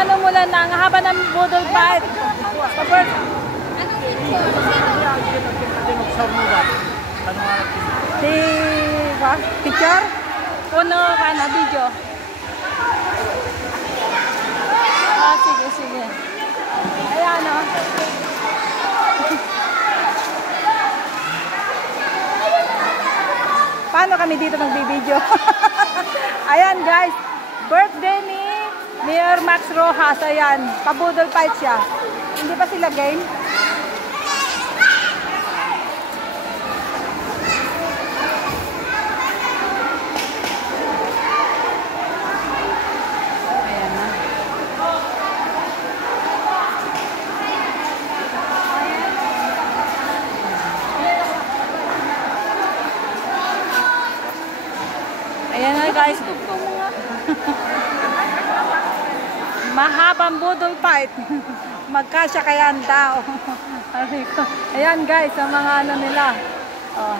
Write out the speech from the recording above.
ano mula na, ang haba ng budol fight. Kapag... Si... ba? Picture? Uno ka na, video. Ah, sige, sige. Ayan, o. Paano kami dito magbibideo? Ayan, guys. Birthday ni Mayor Max Rojas. Ayan. Pabudol fight siya. Hindi pa sila game? Ayan na guys. Mahabang budol fight. Magkasya kaya ang tao. Ayan guys, ang mga ano nila. Oh.